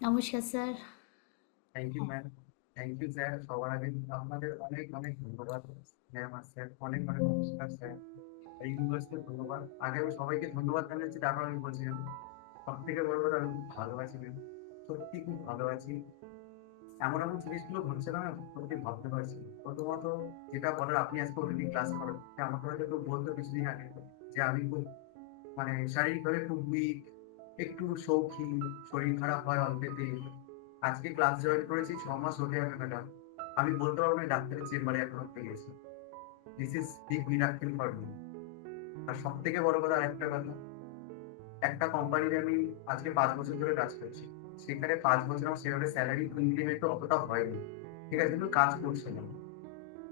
নমস্কার sir. Thank you ma'am. Thank you sir. সবার আগে আপনাদের অনেক অনেক ধন্যবাদ ম্যাম আর স্যার। অনেক অনেক নমস্কার স্যার। এই ইউনিভার্সিটিকে ধন্যবাদ। আগে আমি সবাইকে ধন্যবাদ জানাচ্ছি, তারপর আমি বলছিলাম সব থেকে বড় কথা, আমি খুব ভালো আছি ম্যাম। সত্যি খুব ভালো আছি। এমন এমন জিনিসগুলো ঘটছে না, সত্যি ভাবতে পারছি না। প্রথমত, যেটা বলার আপনি আজকে অলরেডি ক্লাস করেন, আমাকে হয়তো কেউ বলতো কিছুদিন আগে যে আমি খুব মানে শারীরিকভাবে খুব উইক, একটু শৌখিন, শরীর খারাপ হয় অল্পেতে। আজকে ক্লাস জয়েন করেছি, 6 মাস হতে যাবে ম্যাডাম। আমি বলতে পারবো না ডাক্তারের চেম্বারে এখনো গেছি। This is big miracle for me. আর সব থেকে বড় কথা, আরেকটা কথা, একটা কোম্পানিতে আমি আজকে 5 বছর ধরে কাজ করছি। সেখানে 5 বছর আমার সেভাবে স্যালারি ইনক্রিমেন্ট অতটা হয়নি, ঠিক আছে, কিন্তু কাজ করছিলাম।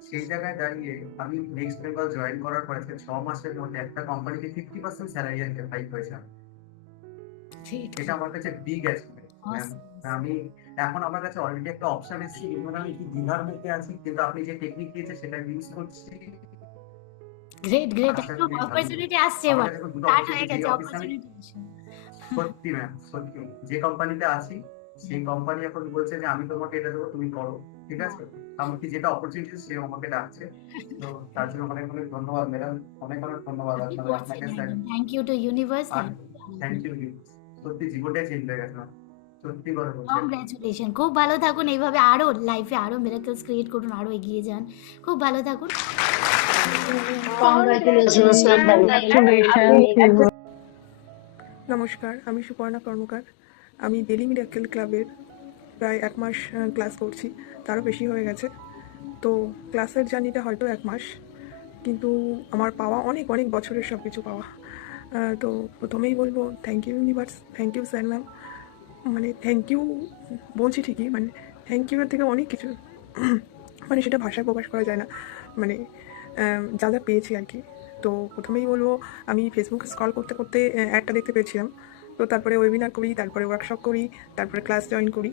সেই জায়গায় দাঁড়িয়ে আমি নেক্সট বেঙ্গল জয়েন করার পর আজকে 6 মাসের মধ্যে একটা কোম্পানিতে 50% স্যালারি হাইক হয়েছে আমার। গ্রেট, এটা গ্রেট। আমার কাছে বিগ অ্যাচিভমেন্ট ম্যাম। আমি এখন আমার কাছে অলরেডি একটা অপশন এসেছে, এবং আমি কি দ্বিধার মধ্যে আছি, কিন্তু আপনি যে টেকনিক দিয়েছে সেটা ইউজ করছি। Great, great. আশা একদম করি ভালো হবে। অপরচুনিটি আসছে আমার এবার। কাছে এখন দুটো স্টার্ট হয়ে অপরচুনিটি, যে গেছে, অফিসে আমি অপরচুনিটি আসছে। সত্যি ম্যাম, সত্যি যে কোম্পানিতে আছি, সেই কোম্পানি এখন বলছে যে আমি তোমাকে এটা দেবো, তুমি করো, ঠিক বাহ! আছে। এমনকি যেটা অপরচুনিটি সে আমাকে ডাকছে। তো তার জন্য অনেক অনেক ধন্যবাদ ম্যাডাম। অনেক অনেক ধন্যবাদ আপনি আপনাদের, করছেন আপনাকে স্যার। একদম। থ্যাংক ইউ টু ইউনিভার্স, আর thank you to thank Anand. You. সত্যি জীবনটাই চেঞ্জ হয়ে গেছে ম্যাম। সত্যি কথা বলছি একদম। কংগ্রাচুলেশন। খুব ভালো থাকুন এইভাবে, আরো লাইফে আরো মিরাকলস ক্রিয়েট করুন, আরো এগিয়ে যান। খুব ভালো থাকুন। Congratulations, Congratulations, ma'am. congratulations. নমস্কার, আমি সুপর্ণা কর্মকার। আমি ডেলি মিরাকেল ক্লাবের প্রায় 1 মাস ক্লাস করছি, তারও বেশি হয়ে গেছে। তো ক্লাসের জার্নিটা হয়তো 1 মাস, কিন্তু আমার পাওয়া অনেক অনেক বছরের সব কিছু পাওয়া। তো প্রথমেই বলবো thank you universe, thank you sir ma'am. মানে থ্যাংক ইউ বলছি ঠিকই, মানে থ্যাংক ইউ এর থেকে অনেক কিছু, মানে সেটা ভাষায় প্রকাশ করা যায় না। মানে যা যা পেয়েছি আর কি। তো প্রথমেই বলবো, আমি ফেসবুক স্ক্রল করতে করতে অ্যাডটা দেখতে পেয়েছিলাম। তো তারপরে ওয়েবিনার করি, তারপরে ওয়ার্কশপ করি, তারপরে ক্লাস জয়েন করি।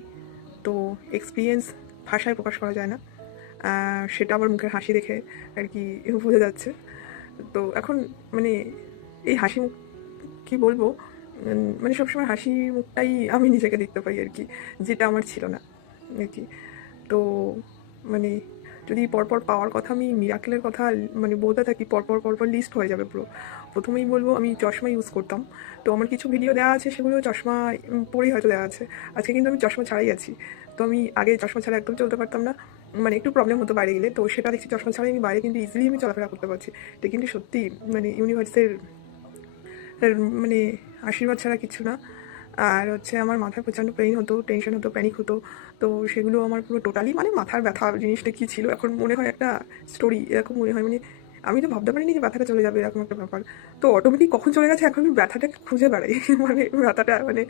তো এক্সপিরিয়েন্স ভাষায় প্রকাশ করা যায় না। সেটা আমার মুখের হাসি দেখে আর কি বোঝা যাচ্ছে। তো এখন মানে এই হাসি মুখ কী বলবো, মানে সবসময় হাসি মুখটাই আমি নিজেকে দেখতে পাই আর কি, যেটা আমার ছিল না আর কি। তো মানে যদি পরপর পাওয়ার কথা, আমি মিরাকেলের কথা মানে বলতে থাকি, পরপর পরপর লিস্ট হয়ে যাবে পুরো। প্রথমেই বলবো, আমি চশমা ইউজ করতাম। তো আমার কিছু ভিডিও দেওয়া আছে, সেগুলো চশমা পরেই হয়তো দেওয়া আছে। আজকে কিন্তু আমি চশমা ছাড়াই আছি। তো আমি আগে চশমা ছাড়া একদম চলতে পারতাম না, মানে একটু প্রবলেম হতো বাইরে গেলে। তো সেটা দেখছি চশমা ছাড়াই আমি বাইরে কিন্তু ইজিলি আমি চলাফেরা করতে পারছি। এটা কিন্তু সত্যি মানে ইউনিভার্সের মানে আশীর্বাদ ছাড়া কিছু না। আর হচ্ছে আমার মাথায় প্রচণ্ড পেইন হতো, টেনশন হতো, প্যানিক হতো। তো সেগুলো আমার পুরো টোটালি, মানে মাথার ব্যথা জিনিসটা কী ছিল এখন মনে হয় একটা স্টোরি, এরকম মনে হয়। মানে আমি তো ভাবতে পারিনি যে ব্যথাটা চলে যাবে, এরকম একটা ব্যাপার। তো অটোমেটিক কখন চলে গেছে এখন আমি ব্যথাটাকে খুঁজে বেড়াই মানে ব্যথাটা মানে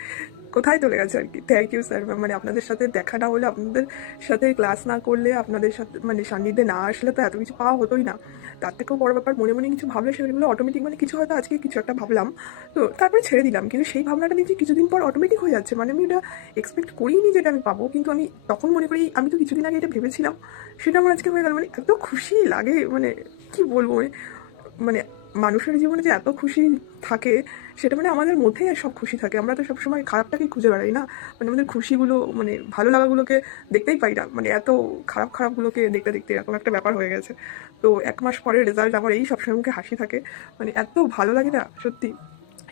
কোথায় চলে গেছে আর কি। Thank you sir ma'am. মানে আপনাদের সাথে দেখা না হলে, আপনাদের সাথে ক্লাস না করলে, আপনাদের সাথে মানে সান্নিধ্যে না আসলে তো এত কিছু পাওয়া হতোই না। তার থেকেও বড় ব্যাপার, মনে মনে কিছু ভাবলে সেগুলো অটোমেটিক, মানে কিছু হয়তো আজকে কিছু একটা ভাবলাম, তো তারপরে ছেড়ে দিলাম, কিন্তু সেই ভাবনাটা দেখছি কিছুদিন পর অটোমেটিক হয়ে যাচ্ছে। মানে আমি এটা এক্সপেক্ট করিনি যেটা আমি পাবো, কিন্তু আমি তখন মনে করি আমি তো কিছুদিন আগে এটা ভেবেছিলাম, সেটা আমার আজকে হয়ে গেল। মানে এত খুশি লাগে, মানে কি বলবো, মানে মানুষের জীবনে যে এত খুশি থাকে, সেটা মানে আমাদের মধ্যেই সব খুশি থাকে। আমরা তো সবসময় খারাপটাকেই খুঁজে বেড়াই না, মানে আমাদের খুশিগুলো, মানে ভালো লাগাগুলোকে দেখতেই পাই না। মানে এত খারাপ খারাপগুলোকে দেখতে দেখতে এরকম একটা ব্যাপার হয়ে গেছে। তো 1 মাস পরে রেজাল্ট আমার এই সবসময় মুখে হাসি থাকে, মানে এত ভালো লাগে না সত্যি।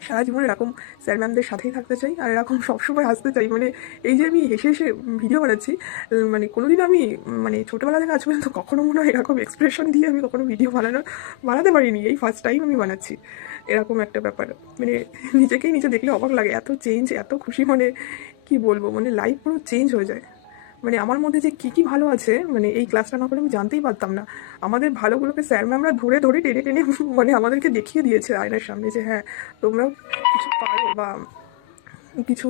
সারা জীবন এরকম স্যার ম্যামদের সাথেই থাকতে চাই, আর এরকম সবসময় হাসতে চাই। মানে এই যে আমি হেসে হেসে ভিডিও বানাচ্ছি, মানে কোনোদিন আমি মানে ছোটোবেলা থেকে আজ পর্যন্ত কখনো মনে হয় এরকম এক্সপ্রেশন দিয়ে আমি কখনো ভিডিও বানাতে পারিনি। এই ফার্স্ট টাইম আমি বানাচ্ছি এরকম একটা ব্যাপার। মানে নিজেকেই নিজে দেখলে অবাক লাগে, এত চেঞ্জ, এত খুশি। মানে কি বলবো, মানে লাইফ পুরো চেঞ্জ হয়ে যায়। মানে আমার মধ্যে যে কী কী ভালো আছে, মানে এই ক্লাসটা না করে আমি জানতেই পারতাম না। আমাদের ভালোগুলোকে স্যার ম্যামরা ধরে ধরে টেনে টেনে মানে আমাদেরকে দেখিয়ে দিয়েছে আয়নার সামনে যে হ্যাঁ, তোমরাও কিছু পারো, বা কিছু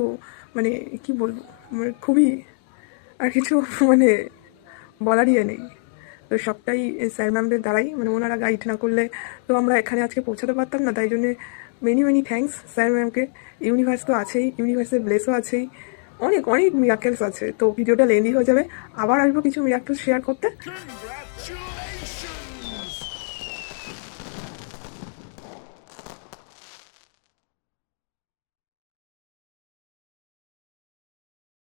মানে কি বলবো, মানে খুবই আর কিছু মানে বলারই নেই। তো সবটাই স্যার ম্যামদের দ্বারাই, মানে ওনারা গাইড না করলে তো আমরা এখানে আজকে পৌঁছাতে পারতাম না। তাই জন্যে মেনি মেনি থ্যাঙ্কস স্যার ম্যামকে। ইউনিভার্স তো আছেই, ইউনিভার্সের ব্লেসও আছেই, অনেক অনেক মিরাকেলস আছে। তো ভিডিওটা লেন্দি হয়ে যাবে, আবার আসবো কিছু মিরাকেলস শেয়ার করতে।